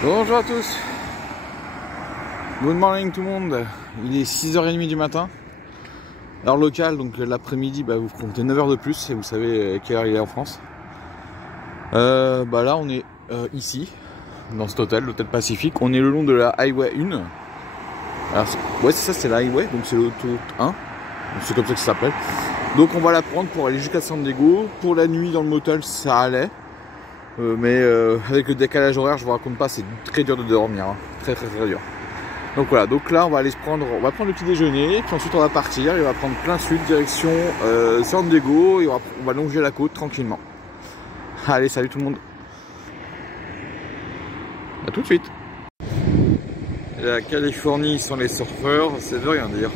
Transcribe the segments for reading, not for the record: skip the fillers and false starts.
Bonjour à tous. Good morning tout le monde. Il est 6h30 du matin. Heure locale, donc l'après-midi, vous comptez 9 heures de plus et vous savez quelle heure il est en France. Là on est ici, dans cet hôtel, l'hôtel Pacifique. On est le long de la Highway 1. Alors, ouais, c'est ça, c'est la Highway, donc c'est l'autoroute 1. C'est comme ça que ça s'appelle. Donc on va la prendre pour aller jusqu'à San Diego. Pour la nuit dans le motel, ça allait. Mais avec le décalage horaire, je vous raconte pas, c'est très dur de dormir, hein. Très dur. Donc voilà, donc là on va aller on va prendre le petit déjeuner, puis ensuite on va partir et on va prendre plein sud direction San Diego et on va longer la côte tranquillement. Allez, salut tout le monde. À tout de suite. La Californie sans les surfeurs, c'est de rien dire.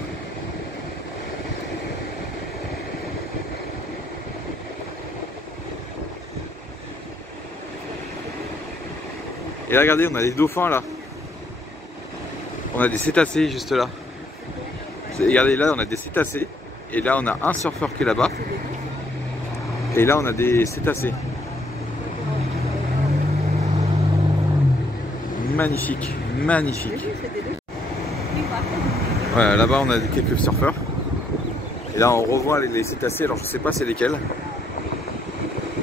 Et là, regardez, on a des dauphins là. On a des cétacés juste là. Regardez, là on a des cétacés. Et là on a un surfeur qui est là-bas. Et là on a des cétacés. Magnifique, magnifique. Voilà, là-bas on a quelques surfeurs. Et là on revoit les cétacés. Alors je sais pas c'est lesquels.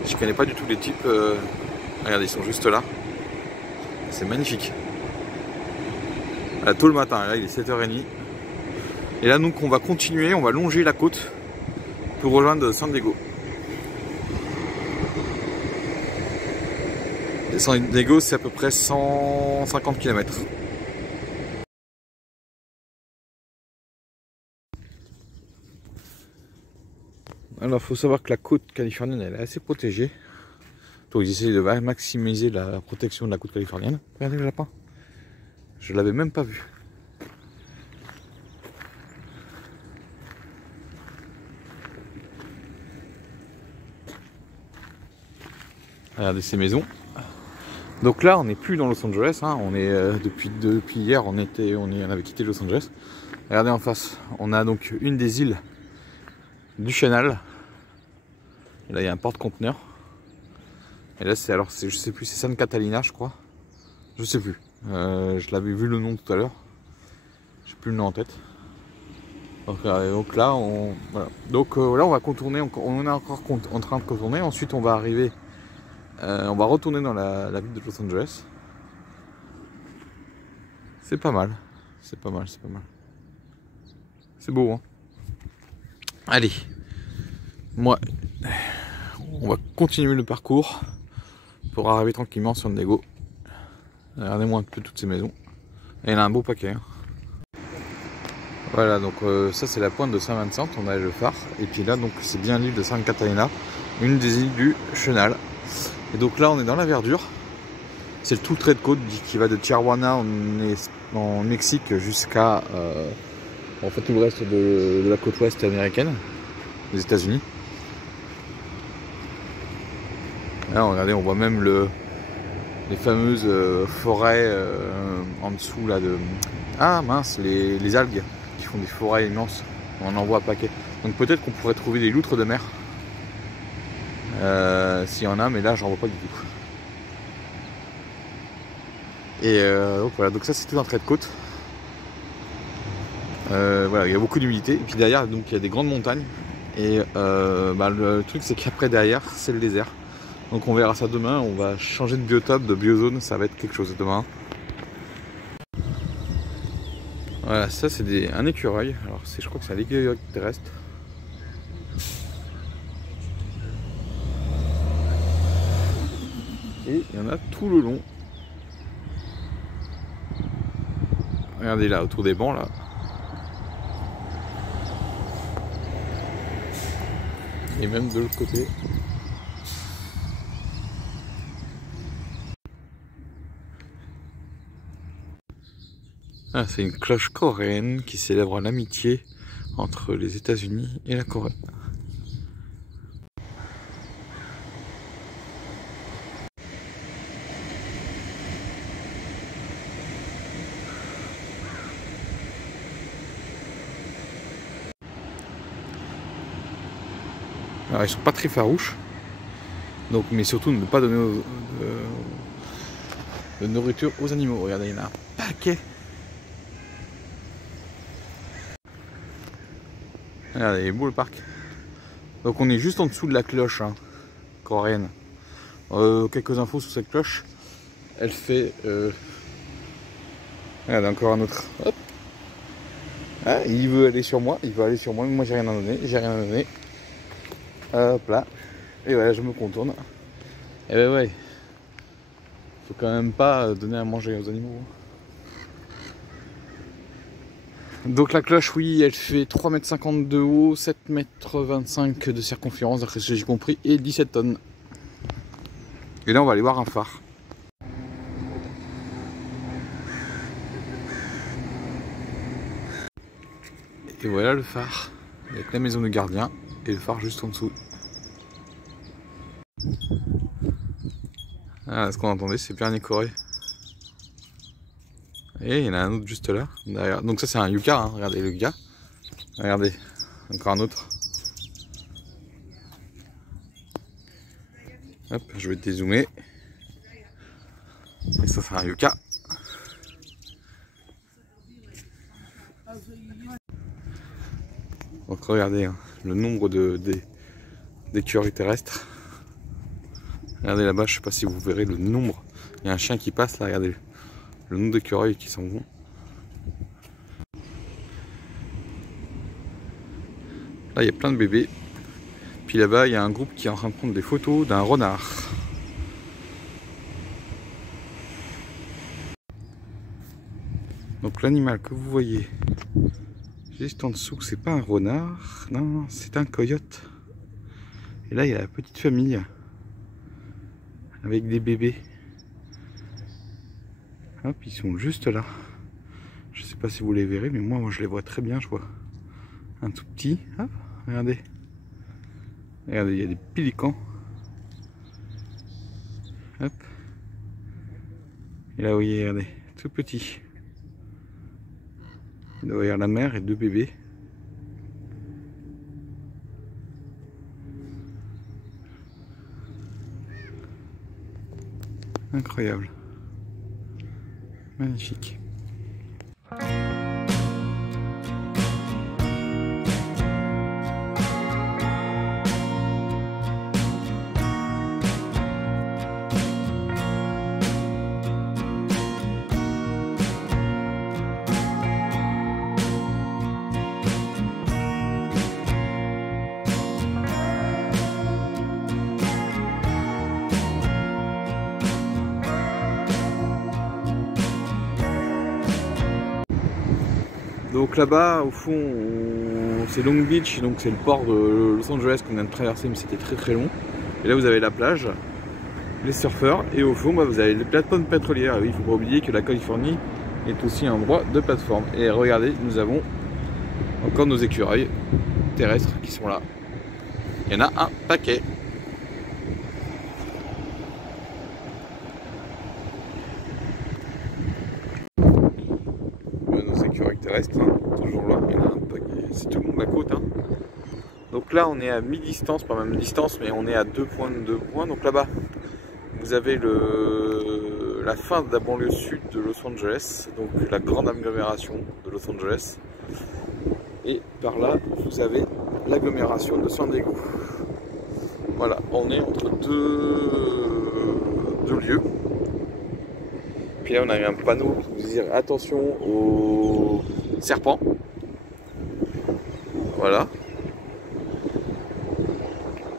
Je connais pas du tout les types. Regardez, ils sont juste là. C'est magnifique. Là, tôt le matin, là il est 7h30. Et là donc on va continuer, on va longer la côte pour rejoindre San Diego. Et San Diego c'est à peu près 150 km. Alors il faut savoir que la côte californienne elle est assez protégée. Donc ils essaient de maximiser la protection de la côte californienne. Regardez le lapin. Je l'avais même pas vu. Regardez ces maisons. Donc là, on n'est plus dans Los Angeles. Hein. On est depuis hier, on avait quitté Los Angeles. Regardez en face, on a donc une des îles du Chenal. Et là, il y a un porte-conteneur. Et là, je sais plus, c'est San Catalina, je crois. Je sais plus. Je l'avais vu le nom tout à l'heure. J'ai plus le nom en tête. Donc là, voilà. Donc là, on va contourner. On est encore en train de contourner. Ensuite, on va arriver. On va retourner dans la ville de Los Angeles. C'est pas mal. C'est pas mal. C'est pas mal. C'est beau, hein. Allez. Moi, on va continuer le parcours pour arriver tranquillement sur San Diego. Regardez-moi un peu toutes ces maisons. Et il y en a un beau paquet. Hein. Voilà, donc ça c'est la pointe de Saint Vincent, on a le phare. Et puis là, donc c'est bien l'île de San Catalina, une des îles du Chenal. Et donc là, on est dans la verdure. C'est tout le trait de côte qui va de Tijuana en Mexique jusqu'à en fait tout le reste de la côte ouest américaine, des États-Unis. Là, regardez, on voit même les fameuses forêts en dessous là de... Ah mince, les algues qui font des forêts immenses. On en voit un paquet. Donc peut-être qu'on pourrait trouver des loutres de mer. S'il y en a, mais là j'en vois pas du tout. Et donc voilà, donc ça c'est tout un trait de côte. Voilà, il y a beaucoup d'humidité. Et puis derrière, donc il y a des grandes montagnes. Et le truc c'est qu'après derrière, c'est le désert. Donc on verra ça demain, on va changer de biotope, de biozone, ça va être quelque chose demain. Voilà, ça c'est un écureuil, alors je crois que c'est un écureuil terrestre. Et il y en a tout le long. Regardez là, autour des bancs là. Et même de l'autre côté. Ah, c'est une cloche coréenne qui célèbre l'amitié entre les États-Unis et la Corée. Alors ils sont pas très farouches, donc mais surtout ne pas donner de nourriture aux animaux. Regardez, il y en a un paquet. Regardez, il est beau le parc. Donc on est juste en dessous de la cloche hein, coréenne. Quelques infos sur cette cloche. Elle fait... Regardez, encore un autre. Hop. Ah, il veut aller sur moi, il veut aller sur moi, mais moi j'ai rien à donner, j'ai rien à donner. Hop là. Et voilà, je me contourne. Et ben ouais. Faut quand même pas donner à manger aux animaux. Donc la cloche, oui, elle fait 3,50 m de haut, 7,25 m de circonférence, d'après ce que j'ai compris, et 17 tonnes. Et là, on va aller voir un phare. Et voilà le phare, avec la maison du gardien, et le phare juste en dessous. Ah, ce qu'on entendait, c'est Bernier Corée. Et il y en a un autre juste là, derrière. Donc ça c'est un yucca, hein. Regardez le yucca. Regardez, encore un autre. Hop, je vais dézoomer. Et ça c'est un yucca. Donc regardez hein, le nombre d'écureuils terrestres. Regardez là-bas, je sais pas si vous verrez le nombre. Il y a un chien qui passe là, regardez le nombre d'écureuils qui sont bons. Là il y a plein de bébés. Puis là-bas il y a un groupe qui est en train de prendre des photos d'un renard. Donc l'animal que vous voyez juste en dessous, c'est pas un renard, non, c'est un coyote. Et là il y a la petite famille avec des bébés. Hop, ils sont juste là. Je sais pas si vous les verrez, mais moi je les vois très bien. Je vois un tout petit. Hop, regardez. Regardez, il y a des pélicans. Hop. Et là, vous voyez, regardez, tout petit. Il doit y avoir la mère et deux bébés. Incroyable. Magnifique. Donc là-bas, au fond, c'est Long Beach, donc c'est le port de Los Angeles qu'on vient de traverser, mais c'était très très long. Et là, vous avez la plage, les surfeurs, et au fond, bah, vous avez les plateformes pétrolières. Et oui, il ne faut pas oublier que la Californie est aussi un endroit de plateforme. Et regardez, nous avons encore nos écureuils terrestres qui sont là. Il y en a un paquet. Nos écureuils terrestres, hein, toujours là. Il y en a un paquet. C'est tout le long de la côte. Hein. Donc là, on est à mi-distance, pas même distance, mais on est à 2 points de 2 points. Donc là-bas, vous avez la fin de la banlieue sud de Los Angeles, donc la grande agglomération de Los Angeles. Et par là, vous avez l'agglomération de San Diego. Voilà, on est entre deux lieux. Puis là, on a eu un panneau qui vous dit attention aux serpents. Voilà.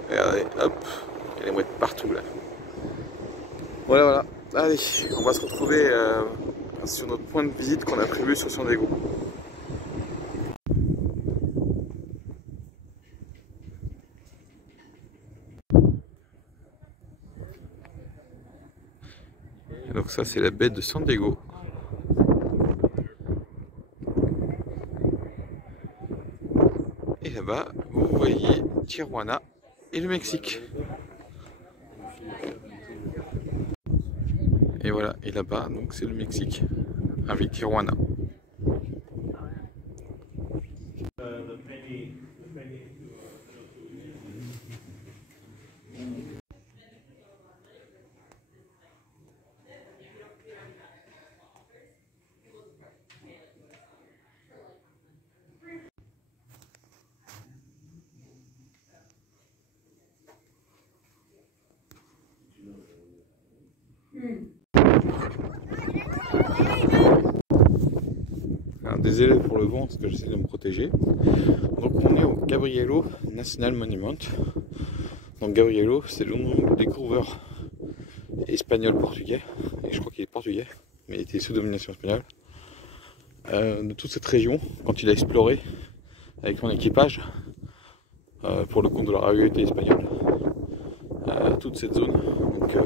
Regardez, hop, il y a les mouettes partout là. Voilà, voilà. Allez, on va se retrouver sur notre point de visite qu'on a prévu sur San Diego. Et donc ça, c'est la baie de San Diego. Et là-bas, vous voyez Tijuana et le Mexique. Et voilà, et là-bas, donc c'est le Mexique, avec Tijuana. des élèves pour le vent parce que j'essaie de me protéger. Donc on est au Gabrielo National Monument. Donc Gabrielo, c'est le nom du découvreur espagnol-portugais, et je crois qu'il est portugais, mais il était sous domination espagnole, de toute cette région, quand il a exploré avec son équipage, pour le compte de la royauté espagnole, toute cette zone, donc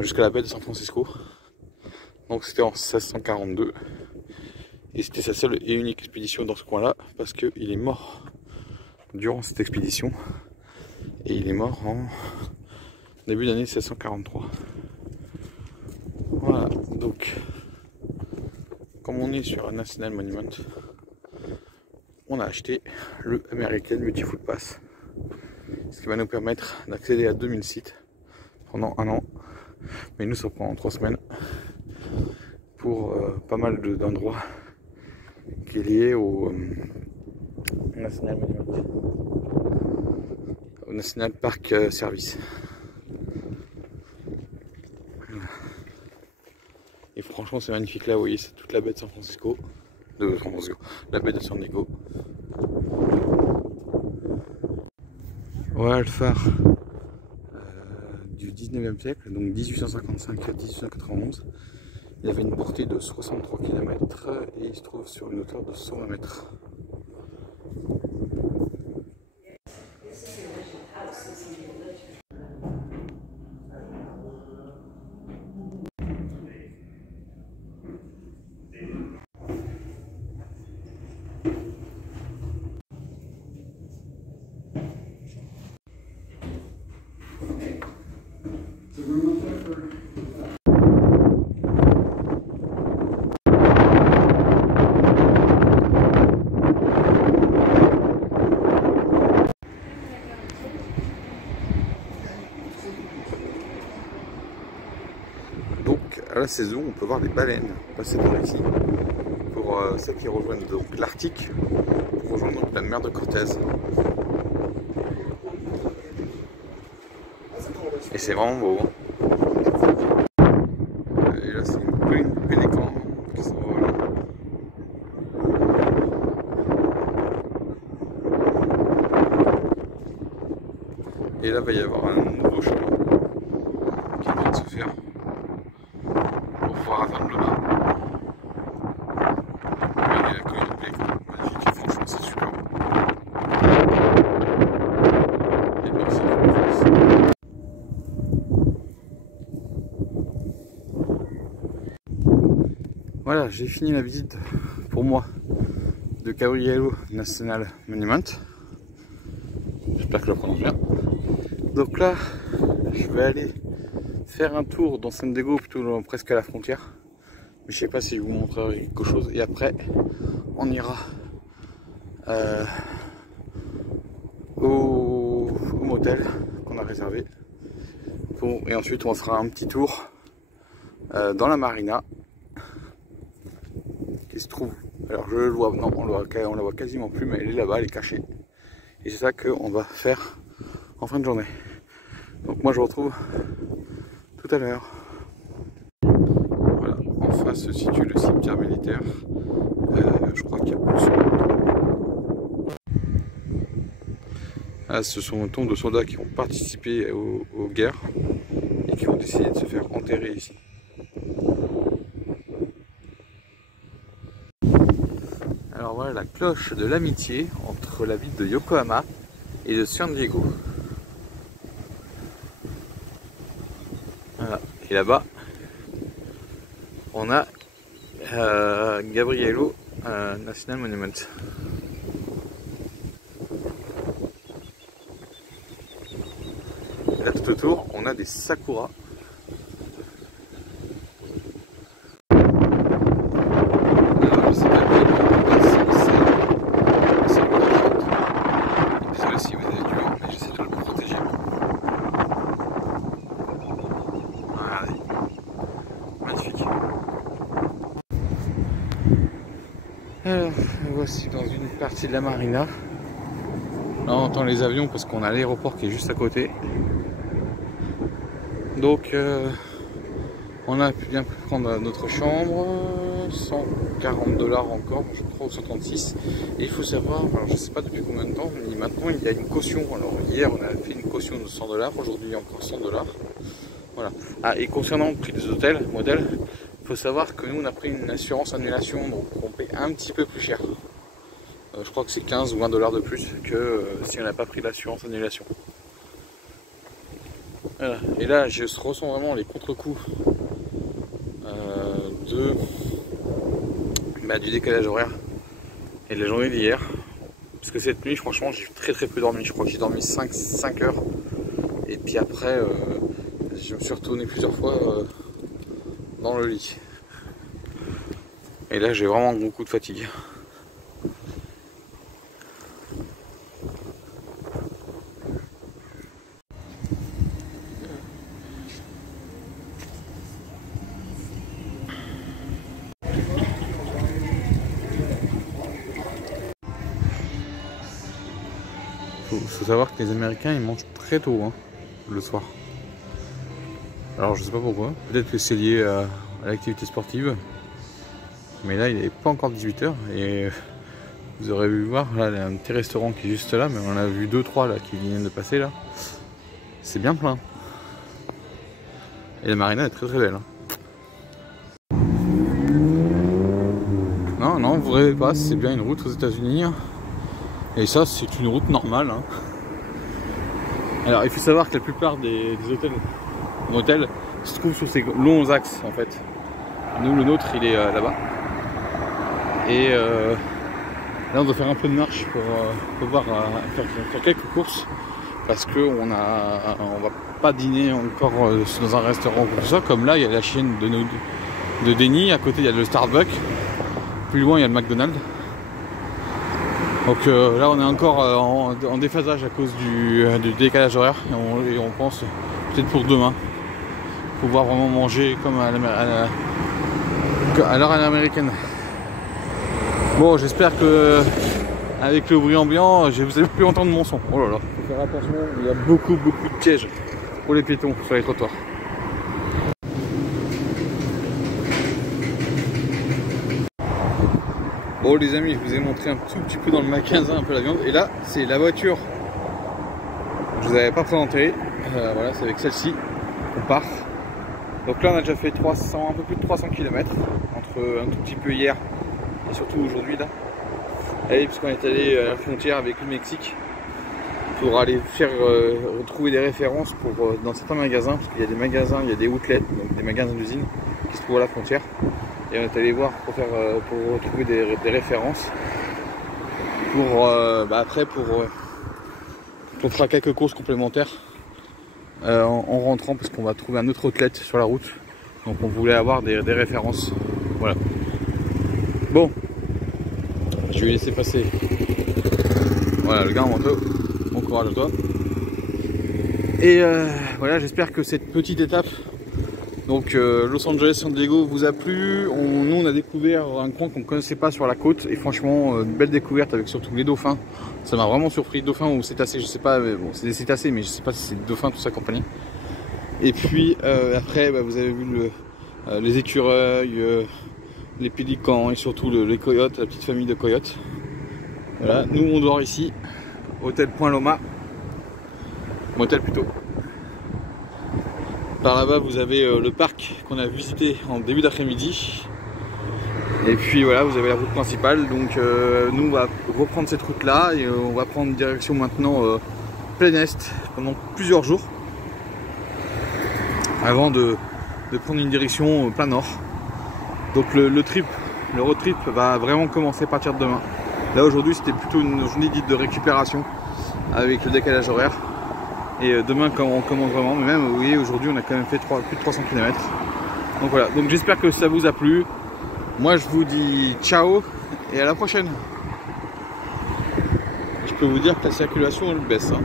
jusqu'à la baie de San Francisco. Donc c'était en 1642, et c'était sa seule et unique expédition dans ce coin-là, parce qu'il est mort durant cette expédition, et il est mort en début d'année 1643. Voilà, donc comme on est sur un National Monument, on a acheté le American Beautiful Pass, ce qui va nous permettre d'accéder à 2000 sites pendant un an, mais nous ça prend 3 semaines pour pas mal d'endroits qui est lié au National Monument, au National Park Service. Voilà. Et franchement c'est magnifique là, vous voyez, c'est toute la baie de San Francisco, la baie de San Diego. Voilà le phare du 19e siècle, donc 1855 à 1891. Il avait une portée de 63 km et il se trouve sur une hauteur de 120 mètres. À la saison, on peut voir des baleines passer par ici pour celles qui rejoignent donc l'Arctique pour rejoindre donc la mer de Cortez. Et c'est vraiment beau. Et là, c'est une pélican qui s'envole. Et là, il va y avoir un nouveau chemin qui vient de se faire pour pouvoir atteindre le bas. Regardez la colline de pélican, magnifique, franchement c'est super beau. Et donc c'est voilà, j'ai fini la visite pour moi de Gabrielo National Monument. J'espère que je la prononce bien. Donc là, je vais aller faire un tour dans San Diego, plutôt presque à la frontière. Mais je sais pas si je vous montrerai quelque chose. Et après, on ira au motel qu'on a réservé. Et ensuite, on fera un petit tour dans la marina qui se trouve. Alors je le vois, non, on la voit quasiment plus, mais elle est là-bas, elle est cachée. Et c'est ça qu'on va faire en fin de journée. Donc moi je vous retrouve tout à l'heure. Voilà, en face se situe le cimetière militaire. Je crois qu'il y a plus de soldats. Ah, ce sont autant de soldats qui ont participé aux guerres et qui ont décidé de se faire enterrer ici. Alors voilà la cloche de l'amitié entre la ville de Yokohama et de San Diego. Voilà. Et là-bas, on a Gabrielo National Monument. Et là tout autour, on a des sakuras. Alors, voici dans une partie de la marina. Là, on entend les avions parce qu'on a l'aéroport qui est juste à côté. Donc, On a bien pu prendre notre chambre, 140 $ encore, je crois, ou 136. Et il faut savoir, alors je sais pas depuis combien de temps, mais maintenant il y a une caution. Alors hier on a fait une caution de 100 $, aujourd'hui encore 100 $. Voilà. Ah, et concernant le prix des hôtels, modèles, il faut savoir que nous on a pris une assurance annulation, donc on paie un petit peu plus cher. Je crois que c'est 15 ou 20 $ de plus que si on n'a pas pris l'assurance annulation. Voilà. Et là je ressens vraiment les contre-coups du décalage horaire et de la journée d'hier, parce que cette nuit franchement j'ai très peu dormi. Je crois que j'ai dormi 5 heures, et puis après je me suis retourné plusieurs fois dans le lit, et là j'ai vraiment un gros coup de fatigue. Faut savoir que les Américains ils mangent très tôt hein, le soir. Alors je sais pas pourquoi, peut-être que c'est lié à l'activité sportive, mais là il n'est pas encore 18 h et vous aurez vu voir, là il y a un petit restaurant qui est juste là, mais on en a vu 2-3 là qui viennent de passer là. C'est bien plein. Et la marina est très belle. Hein. Non, vous rêvez pas, c'est bien une route aux États-Unis. Et ça, c'est une route normale. Hein. Alors, il faut savoir que la plupart des hôtels se trouvent sur ces longs axes en fait. Nous, le nôtre, il est là-bas. Et là, on doit faire un peu de marche pour pouvoir faire quelques courses. Parce qu'on va pas dîner encore dans un restaurant comme ça. Comme là, il y a la chaîne de Denny. À côté, il y a le Starbucks. Plus loin, il y a le McDonald's. Donc là on est encore en déphasage à cause du décalage horaire et on pense peut-être pour demain pouvoir vraiment manger comme à l'heure américaine. Bon, j'espère que avec le bruit ambiant vous allez plus entendre mon son. Oh là là, faut faire attention, il y a beaucoup de pièges pour les piétons sur les trottoirs. Bon les amis, je vous ai montré un tout petit peu dans le magasin un peu la viande, et là c'est la voiture je vous avais pas présenté. Voilà, c'est avec celle-ci qu'on part. Donc là on a déjà fait un peu plus de 300 km entre un tout petit peu hier et surtout aujourd'hui là. Et puisqu'on est allé à la frontière avec le Mexique pour aller faire retrouver des références pour dans certains magasins, parce qu'il y a des magasins, il y a des outlets, donc des magasins d'usine qui se trouvent à la frontière. Et on est allé voir pour retrouver des références pour après pour faire quelques courses complémentaires en rentrant, parce qu'on va trouver un autre outlet sur la route, donc on voulait avoir des références. Voilà. Bon, je vais laisser passer. Voilà le gars en manteau, bon courage à toi. Et voilà, j'espère que cette petite étape, donc Los Angeles, San Diego, vous a plu. Nous on a découvert un coin qu'on ne connaissait pas sur la côte, et franchement une belle découverte avec surtout les dauphins. Ça m'a vraiment surpris, dauphins ou cétacés, je sais pas, bon c'est des cétacés mais je sais pas si c'est des dauphins, tout ça compagnie. Et puis après vous avez vu les écureuils, les pélicans et surtout les coyotes, la petite famille de coyotes. Voilà, nous on dort ici, hôtel Point Loma, motel plutôt. Par là-bas vous avez le parc qu'on a visité en début d'après-midi. Et puis voilà, vous avez la route principale. Donc nous on va reprendre cette route là et on va prendre direction maintenant plein est pendant plusieurs jours avant de prendre une direction plein nord. Donc le road trip va vraiment commencer à partir de demain. Là aujourd'hui c'était plutôt une journée dite de récupération avec le décalage horaire. Et demain quand on commence vraiment, mais même vous voyez aujourd'hui on a quand même fait plus de 300 km. Donc voilà, donc j'espère que ça vous a plu. Moi je vous dis ciao et à la prochaine. Je peux vous dire que la circulation elle baisse. Hein.